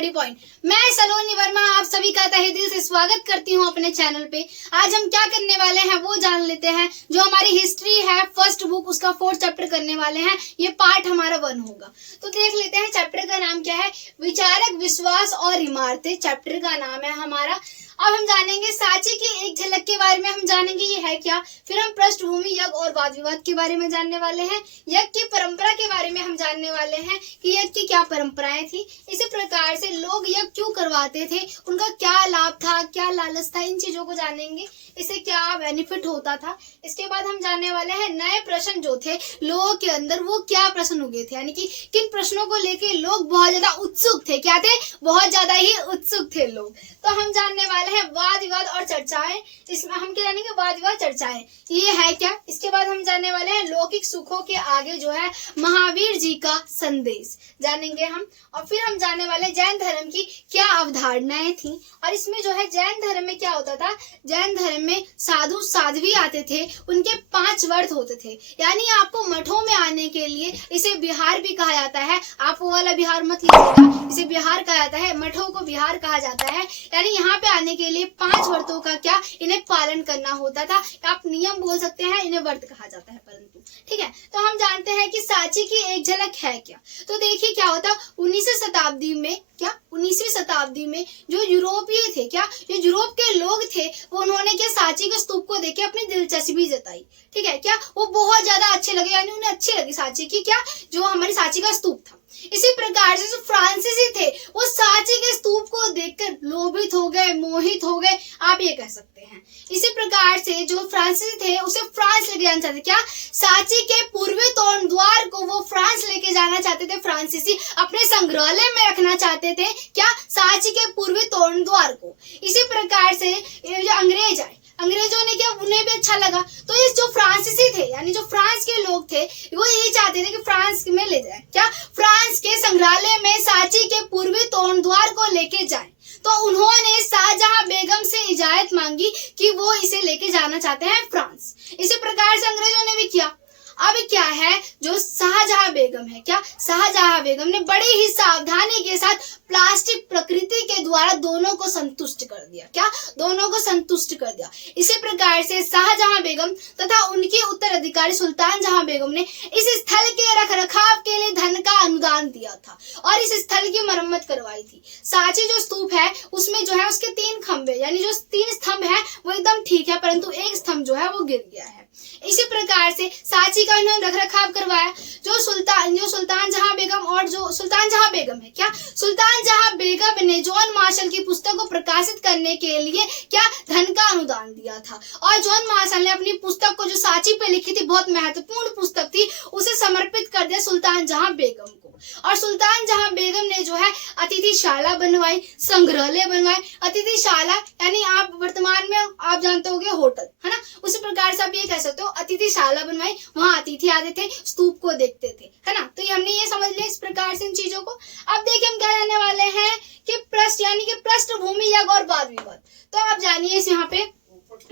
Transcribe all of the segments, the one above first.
Study point. मैं सलोनी वर्मा आप सभी का तहे दिल से स्वागत करती हूँ अपने चैनल पे। आज हम क्या करने वाले हैं वो जान लेते हैं। जो हमारी हिस्ट्री है फर्स्ट बुक उसका 4th चैप्टर करने वाले हैं। ये पार्ट हमारा 1 होगा। तो देख लेते हैं चैप्टर का नाम क्या है। विचारक, विश्वास और इमारतें चैप्टर का नाम है हमारा। अब हम जानेंगे सांची की एक झलक के बारे में। हम जानेंगे ये है क्या। फिर हम पृष्ठभूमि, यज्ञ और वाद विवाद के बारे में जानने वाले हैं। यज्ञ की परंपरा के बारे में हम जानने वाले हैं कि यज्ञ की क्या परंपराएं थी। इसी प्रकार से लोग यज्ञ क्यों करवाते थे, उनका क्या लाभ था, क्या लालच था, इन चीजों को जानेंगे। इससे क्या बेनिफिट होता था। इसके बाद हम जानने वाले हैं नए प्रश्न जो थे लोगों के अंदर, वो क्या प्रश्न उगे थे, यानी कि किन प्रश्नों को लेके लोग बहुत ज्यादा उत्सुक थे। क्या थे? बहुत ज्यादा ही उत्सुक थे लोग। तो हम जानने वाले हैं वाद विवाद और चर्चाएं। इसमें हम क्या जानेंगे, वाद विवाद चर्चाएं ये है क्या। इसके बाद हम जानने वाले हैं लौकिक सुखों के आगे जो है महावीर जी का संदेश जानेंगे हम। और फिर हम जानने वाले जैन धर्म की क्या अवधारणाएं थी। और इसमें जो है जैन धर्म में क्या होता था, जैन धर्म में साधु साध्वी आते थे, उनके 5 व्रत होते थे। यानी आपको मठों में आने के लिए, इसे बिहार भी कहा जाता है, आप वो वाला बिहार मत लीजिएगा, इसे बिहार कहा जाता है, मठों को बिहार कहा जाता है। यानी यहाँ पे आने के लिए 5 व्रतों का क्या इन्हें पालन करना होता था। आप नियम बोल सकते हैं, इन्हें व्रत कहा जाता है परंतु, ठीक है। तो हम जानते हैं कि सांची की एक झलक है क्या। तो देखिए क्या होता, 19वीं शताब्दी में क्या, 19वीं शताब्दी में जो यूरोपीय थे, क्या जो यूरोप के लोग थे, वो उन्होंने क्या सांची के स्तूप को देख के अपनी दिलचस्पी जताई, ठीक है। क्या वो बहुत ज्यादा अच्छे लगे, यानी उन्हें अच्छी लगी सांची की क्या, जो हमारी सांची का स्तूप था। इसी प्रकार से जो फ्रांसीसी थे वो सांची के स्तूप को देखकर लोभित हो गए, मोहित हो गए, आप ये कह सकते हैं। इसी प्रकार से जो फ्रांसीसी थे उसे फ्रांस लेके जाना चाहते, क्या सांची के पूर्वी तोरण द्वार को वो फ्रांस लेके जाना चाहते थे। फ्रांसीसी अपने संग्रहालय में रखना चाहते थे, क्या सांची के पूर्वी तोरण द्वार को। इसी प्रकार से जो अंग्रेज आए, अंग्रेजों ने क्या, उन्हें भी अच्छा लगा। तो इस जो फ्रांसीसी थे, यानी जो फ्रांस के लोग थे, वो ये चाहते थे कि फ्रांस में ले जाए, क्या फ्रांस के संग्रहालय में सांची के पूर्वी तोरण द्वार को लेके जाए। तो उन्होंने शाहजहां बेगम से इजाजत मांगी कि वो इसे लेके जाना चाहते हैं फ्रांस। इसी प्रकार से अंग्रेजों ने भी किया। अब क्या है, जो शाहजहां बेगम है, क्या शाहजहां बेगम ने बड़ी ही सावधानी के साथ प्लास्टिक प्रकृति के द्वारा दोनों को संतुष्ट कर दिया, क्या दोनों को संतुष्ट कर दिया। इसी प्रकार से शाहजहां बेगम तथा उनकी उत्तराधिकारी सुल्तान जहां बेगम ने इस स्थल के रखरखाव के लिए धन का अनुदान दिया था और इस स्थल की मरम्मत करवाई थी। सांची जो स्तूप है उसमें जो है उसके 3 खंभे, यानी जो 3 स्तंभ है वो एकदम ठीक है, परंतु एक स्तंभ जो है वो गिर गया है। इसी प्रकार से सांची का इन्होंने रखरखाव करवाया। जो सुल्तान जहां बेगम और जो सुल्तान जहां बेगम है, क्या सुल्तान जहां बेगम ने जॉन मार्शल की पुस्तक को प्रकाशित करने के लिए क्या धन का अनुदान दिया था। और जॉन मार्शल ने अपनी पुस्तक को जो सांची पे लिखी थी, बहुत महत्वपूर्ण पुस्तक थी, उसे समर्पित कर दिया सुल्तान जहां बेगम को। और सुल्तान जहां बेगम ने जो है अतिथिशाला बनवाई, संग्रहालय बनवाए। अतिथिशाला यानी आप वर्तमान में आप जानते होंगे होटल, है ना, उसी प्रकार से आप ये कह सकते हो अतिथिशाला बनवाई। वहां अतिथि आते थे, स्तूप को देखते थे, है ना। तो ये हमने ये समझ लिया इस प्रकार से इन चीजों को। अब देखिए हम क्या जानने वाले हैं कि यानी कि पृष्ठभूमि, यज्ञ और वाद विवाद। तो आप जानिए इस यहाँ पे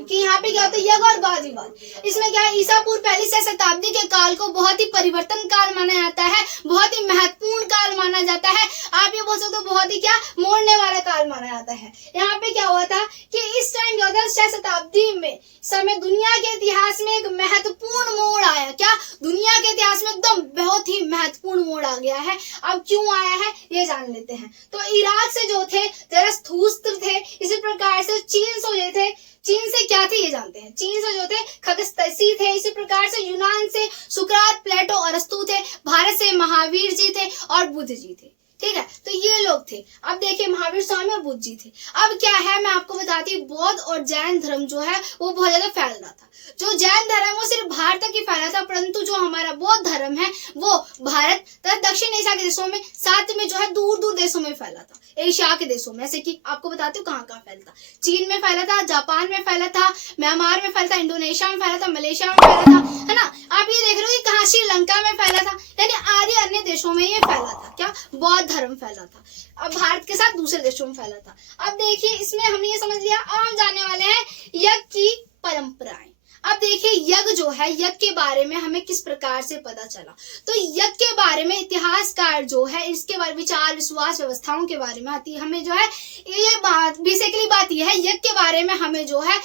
कि यहाँ पे क्या होता है, यज्ञ और वाद विवाद। इसमें क्या है, ईसा पूर्व 1वीं शताब्दी के काल को बहुत ही परिवर्तन काल माना जाता है, बहुत ही महत्वपूर्ण काल माना जाता है। आप ये बोल सकते हो बहुत ही क्या मोड़ने वाला काल माना जाता है। यहाँ पे क्या हुआ था कि इस टाइम क्या होता है, 6वीं शताब्दी में समय दुनिया के इतिहास में एक महत्वपूर्ण मोड़ आया। क्या दुनिया के इतिहास में एकदम बहुत ही महत्वपूर्ण मोड़ आ गया है। अब क्यों आया है ये जान लेते हैं। तो इराक से जो थे जरथुस्त्र थे, इसी प्रकार से चीन से जो थे, चीन से क्या थे ये जानते हैं, चीन से जो थे खगस्ती थे। इसी प्रकार से यूनान से सुकरात, प्लेटो, अरस्तु थे। भारत से महावीर जी थे और बुद्ध जी थे, ठीक है। तो ये लोग थे। अब देखिए महावीर स्वामी और बुद्ध जी थे। अब क्या है, मैं आपको बताती हूँ, बौद्ध और जैन धर्म जो है वो बहुत ज्यादा फैल रहा था। जो जैन धर्म वो सिर्फ भारत तक ही फैला था, परंतु जो हमारा बौद्ध धर्म है वो भारत तथा दक्षिण एशिया के देशों में, साथ में जो है दूर दूर देशों में फैला था। एशिया के देशों में, जैसे कि आपको बताती हूँ कहाँ कहाँ फैलता, चीन में फैला था, जापान में फैला था, म्यांमार में फैला था, इंडोनेशिया में फैला था, मलेशिया में फैला था, है ना। आप ये देख रहे हो कि कहाँ श्रीलंका में फैला था, यानी आदि अन्य देशों में ये फैला था, क्या बौद्ध धर्म फैला था। अब भारत के साथ दूसरे देशों में फैला था। अब देखिए इसमें हमने ये समझ लिया। अब हम जानने वाले हैं यज्ञ की परंपराएं। अब देखिए यज्ञ जो है, यज्ञ के बारे में हमें किस प्रकार से पता चला। तो यज्ञ के बारे में इतिहासकार जो है इसके बारे विचार विश्वास व्यवस्थाओं के बारे में आती है। हमें जो है ये बात बेसिकली बात यह है, यज्ञ के बारे में हमें जो है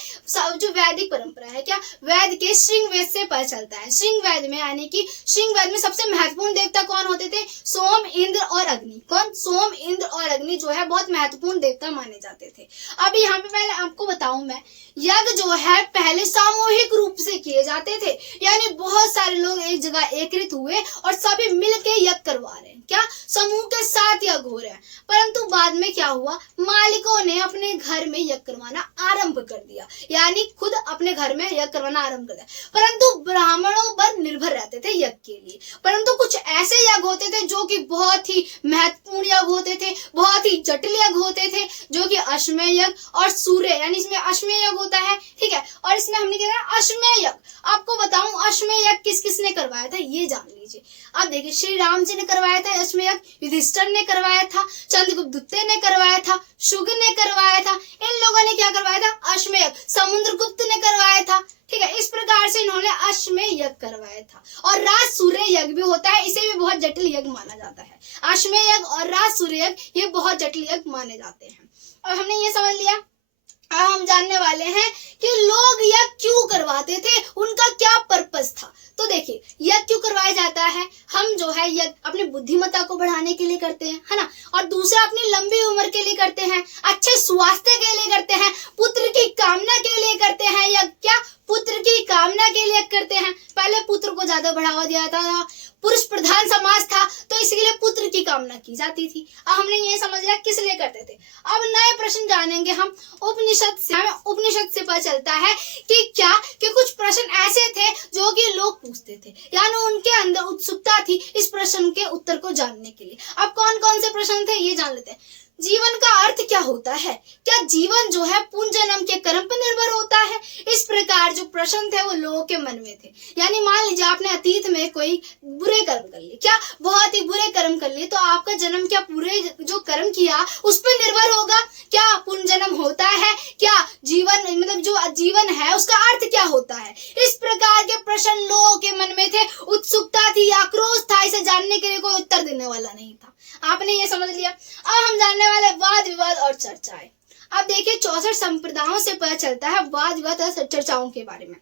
जो वैदिक परंपरा है, क्या वेद के श्रृंग वेद से पता चलता है। श्रृंग वेद में यानी कि श्रृंग वेद में सबसे महत्वपूर्ण देवता कौन होते थे? सोम, इंद्र और अग्नि। कौन? सोम, इंद्र और अग्नि जो है बहुत महत्वपूर्ण देवता माने जाते थे। अब यहाँ पे पहले आपको बताऊं मैं, यज्ञ जो है पहले सामूहिक रूप से किए जाते थे, यानी बहुत सारे लोग एक जगह एकत्रित हुए और सभी मिलके यज्ञ करवा रहे हैं, क्या समूह के साथ यज्ञ हो रहे हैं। परंतु बाद में क्या हुआ, मालिकों ने अपने घर में यज्ञ करवाना आरंभ कर दिया, यानी खुद अपने घर में यज्ञ करवाना आरंभ कर दिया। परंतु ब्राह्मणों पर निर्भर रहते थे यज्ञ के लिए। परंतु कुछ ऐसे यज्ञ होते थे जो कि बहुत ही महत्वपूर्ण यज्ञ होते थे, बहुत ही जटिल यज्ञ होते थे, जो कि अश्वमेध यज्ञ और सूर्य, यानी इसमें अश्वमेध यज्ञ होता है, ठीक है। और इसमें हमने क्या कहा, अश्वमेध यज्ञ। आपको बताऊं अश्वमेध यज्ञ किस किसने करवाया था, ये जान लीजिए। अब देखिए, श्री राम जी ने करवाया था अश्वमेध यज्ञ, युधिष्ठिर ने करवाया था, चंद्रगुप्त ने करवाया था, शुग ने करवाया था। इन लोगों ने क्या करवाया था, अश्वमेध यज्ञ। समुद्रगुप्त ने करवाया था, ठीक है। इस प्रकार से इन्होंने अश्वमेध यज्ञ करवाया था। और राज सूर्य यज्ञ भी होता है, इसे भी बहुत जटिल यज्ञ माना जाता है। अश्वमेध यज्ञ और राज सूर्य यज्ञ ये बहुत जटिल यज्ञ माने जाते हैं। और हमने ये समझ लिया। अब हम जानने वाले हैं कि लोग यज्ञ क्यों करवाते थे, उनका क्या पर्पस था। तो देखिए, यज्ञ क्यों करवाया जाता है, हम जो है यज्ञ अपनी बुद्धिमत्ता को बढ़ाने के लिए करते हैं, है ना। और दूसरा अपनी लंबी उम्र के लिए करते हैं, अच्छे स्वास्थ्य के लिए करते हैं, पुत्र की कामना के लिए करते हैं यज्ञ। क्या? पुत्र की कामना के लिए करते हैं। पहले पुत्र को ज्यादा बढ़ावा दिया था, पुरुष प्रधान समाज था, तो इसके लिए पुत्र की कामना की जाती थी। अब हमने ये समझ लिया किस लिए करते थे। अब नए प्रश्न जानेंगे हम उपनिषद से। हमें उपनिषद से पता चलता है कि कुछ प्रश्न ऐसे थे जो कि लोग पूछते थे, यानी उनके अंदर उत्सुकता थी इस प्रश्न के उत्तर को जानने के लिए। अब कौन कौन से प्रश्न थे ये जान लेते हैं। जीवन का अर्थ क्या होता है? क्या जीवन जो है पुनर्जन्म के कर्म पर निर्भर होता है? इस प्रकार जो प्रश्न थे वो लोगों के मन में थे। यानी मान लीजिए आपने अतीत में कोई बुरे कर्म कर लिए, क्या बहुत ही बुरे कर्म कर लिए, तो आपका जन्म क्या पूरे जो कर्म किया उस पर निर्भर होगा? क्या पुनर्जन्म होता है? क्या जीवन मतलब जो जीवन है उसका अर्थ क्या होता है? इस प्रकार के प्रश्न लोगों के मन में थे, उत्सुकता थी, आक्रोश था। इसे जानने के लिए कोई उत्तर देने वाला नहीं था। आपने ये समझ लिया। अब हम जानने वाले वाद विवाद और चर्चाएं। अब देखिए, 64 संप्रदायों से पता चलता है वाद विवाद और चर्चाओं के बारे में।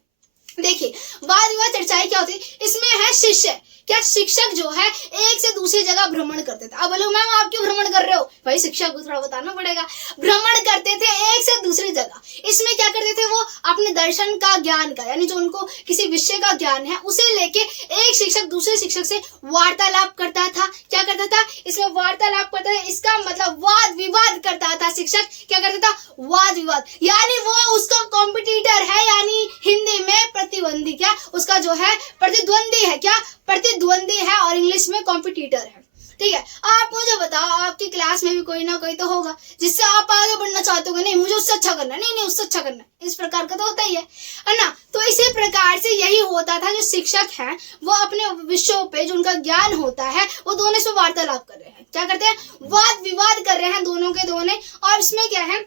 देखिए, वाद विवाद चर्चाएं क्या होती है, इसमें है शिष्य। क्या शिक्षक जो है एक से दूसरी जगह भ्रमण करते थे। अब बोलो मैम आप क्यों भ्रमण कर रहे हो, भाई शिक्षक को थोड़ा बताना पड़ेगा। भ्रमण करते थे एक से दूसरी जगह। इसमें क्या करते थे, वो अपने दर्शन का ज्ञान का, यानी जो उनको किसी विषय का ज्ञान है उसे लेके एक शिक्षक दूसरे शिक्षक से वार्तालाप करता था। क्या करता था, इसमें वार्तालाप करता था, इसका मतलब वाद विवाद करता था। शिक्षक क्या करता था, वाद विवाद, यानी वो उसका कॉम्पिटिटर है, यानी हिंदी में प्रतिद्वंदी, क्या उसका जो है प्रतिद्वंदी है, क्या प्रतिद्वंदी है, और इंग्लिश में कॉम्पिटिटर है, ठीक है। आप मुझे बताओ, आपकी क्लास में भी कोई ना कोई तो होगा जिससे आप आगे बढ़ना चाहते हो, नहीं मुझे उससे अच्छा करना, नहीं उससे अच्छा करना, इस प्रकार का तो होता ही है ना। तो इसी प्रकार से यही होता था, जो शिक्षक हैं वो अपने विषयों पे जो उनका ज्ञान होता है वो दोनों से वार्तालाप कर रहे हैं। क्या करते हैं, वाद विवाद कर रहे हैं दोनों के दोनों। और इसमें क्या है,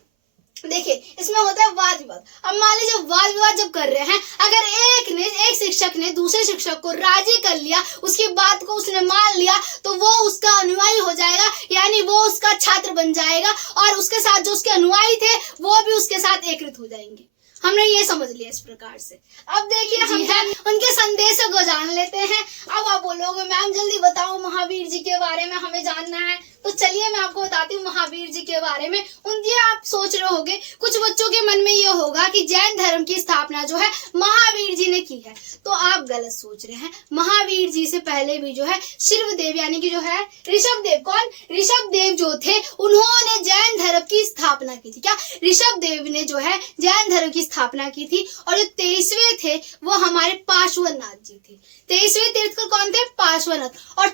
देखिए इसमें होता है वाद विवाद। अब मान लीजिए वाद विवाद जब कर रहे हैं, अगर एक शिक्षक ने दूसरे शिक्षक को राजी कर लिया, उसकी बात को उसने मान लिया, तो वो उसका अनुयायी हो जाएगा, यानी वो उसका छात्र बन जाएगा, और उसके साथ जो उसके अनुयायी थे वो भी उसके साथ एकत्रित हो जाएंगे। हमने ये समझ लिया इस प्रकार से। अब देखिए हम उनके संदेशों को जान लेते हैं। अब आप बोलोगे मैम जल्दी बताओ महावीर जी के बारे में हमें जानना है, तो चलिए मैं आपको बताती हूँ महावीर जी के बारे में। उनके आप सोच रहे होंगे, कुछ बच्चों के मन में ये होगा कि जैन धर्म की स्थापना जो है महावीर जी ने की है, तो आप गलत सोच रहे हैं। महावीर जी से पहले भी जो है शिवदेव यानी कि जो है ऋषभदेव, कौन ऋषभदेव जो थे उन्होंने जैन धर्म की स्थापना की थी। क्या ऋषभदेव ने जो है जैन धर्म की स्थापना की थी। और जो 23वें थे वो हमारे पार्श्वनाथ जी थे। 23वें तीर्थकर कौन थे, पार्श्वनाथ। और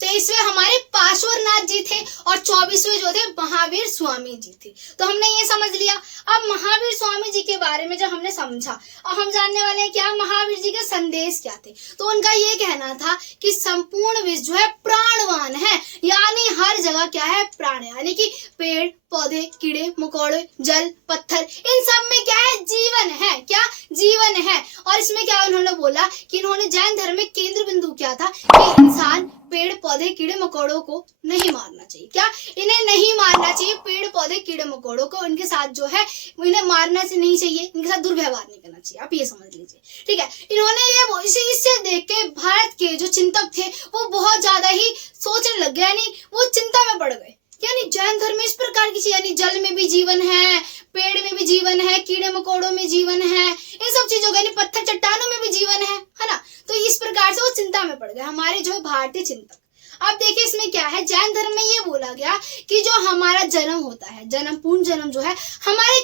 23वें हमारे पार्श्वनाथ जी थे, और 24वें जो थे महावीर स्वामी जी थे। तो हमने ये समझ लिया। अब महावीर स्वामी जी के बारे में जब हमने समझा, अब हम जानने वाले हैं क्या महावीर जी के संदेश क्या थे। तो उनका ये कहना था कि संपूर्ण विश्व जो है प्राणवान है, यानी हर जगह क्या है, प्राण है, यानी कि पेड़ पौधे, कीड़े मकोड़े, जल, पत्थर, इन सब में क्या है? जीवन है। क्या? जीवन है। और इसमें क्या उन्होंने बोला कि इन्होंने जैन धर्म में केंद्र बिंदु क्या था कि इंसान, पेड़ पौधे, कीड़े मकोड़ों को नहीं मारना चाहिए। क्या? इन्हें नहीं मारना चाहिए। पेड़ पौधे, कीड़े मकोड़ों को इनके साथ जो है इन्हें मारना से नहीं चाहिए, इनके साथ दुर्व्यवहार नहीं करना चाहिए। आप ये समझ लीजिए, ठीक है। इन्होंने ये इससे देख के भारत के जो चिंतक थे वो बहुत ज्यादा ही सोचने लग गए, यानी वो चिंता में पड़ गए। यानी जैन धर्म में इस प्रकार की चीज, यानी जल में भी जीवन है, पेड़ में भी जीवन है, कीड़े मकोड़ों में जीवन है, इन सब चीजों का, यानी पत्थर चट्टानों में भी जीवन है ना। तो इस प्रकार से वो चिंता में पड़ गए हमारे जो भारतीय चिंतक। अब देखिए इसमें क्या है, जैन धर्म में ये बोला गया कि जो हमारा जन्म होता है, जन्म, पूर्ण जन्म जो है, हमारे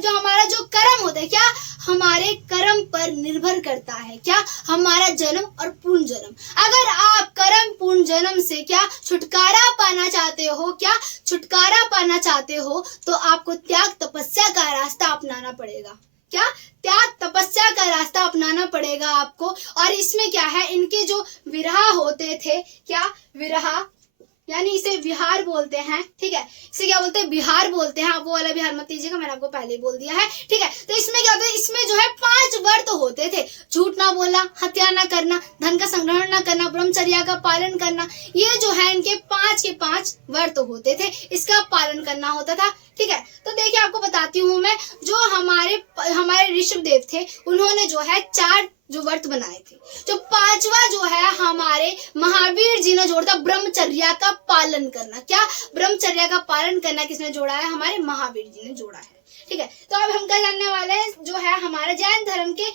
जो हमारा जो कर्म होता है, क्या? हमारे कर्म पर निर्भर करता है। क्या? हमारा जन्म और पूर्ण जन्म। अगर आप कर्म पूर्ण जन्म से क्या छुटकारा पाना चाहते हो, क्या छुटकारा पाना चाहते हो, तो आपको त्याग तपस्या का रास्ता अपनाना पड़ेगा। क्या? त्याग तपस्या का रास्ता अपनाना पड़ेगा आपको। और इसमें क्या है, इनके जो विरहा होते थे, क्या? विरहा, यानी इसे विहार बोलते हैं, ठीक है। इसे क्या बोलते हैं? बिहार बोलते हैं। आप वो वाला बिहार मत लीजिएगा, मैंने आपको पहले ही बोल दिया है, ठीक है। तो इसमें क्या होता है, इसमें जो है 5 व्रत होते थे। झूठ ना बोलना, हत्या ना करना, धन का संग्रहण ना करना, ब्रह्मचर्या का पालन करना, ये जो है इनके 5 के 5 व्रत होते थे, इसका पालन करना होता था, ठीक है। तो देखिए आपको बताती हूँ मैं, जो हमारे ऋषभदेव थे, उन्होंने जो है 4 जो व्रत बनाए थे। जो 5वां जो है हमारे महावीर जी ने जोड़ा था, ब्रह्मचर्या का पालन करना। क्या? ब्रह्मचर्या का पालन करना किसने जोड़ा है? हमारे महावीर जी ने जोड़ा है, ठीक है। तो अब हम क्या जानने वाले हैं, जो है हमारा जैन धर्म की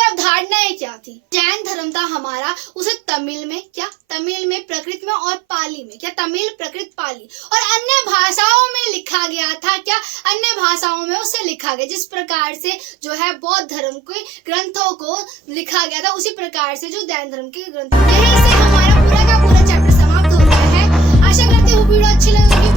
अवधारणाएं क्या थी। जैन धर्म था हमारा, उसे तमिल में, क्या? तमिल में, प्राकृत में और पाली में, क्या? तमिल, प्राकृत, पाली और अन्य भाषाओं में लिखा गया था। क्या? अन्य भाषाओं में उसे लिखा गया। जिस प्रकार से जो है बौद्ध धर्म के ग्रंथों को लिखा गया था, उसी प्रकार से जो जैन धर्म के ग्रंथ, यहीं से हमारा पूरा का पूरा चैप्टर समाप्त हो गया है। आशा करती हूँ वीडियो अच्छी लगी।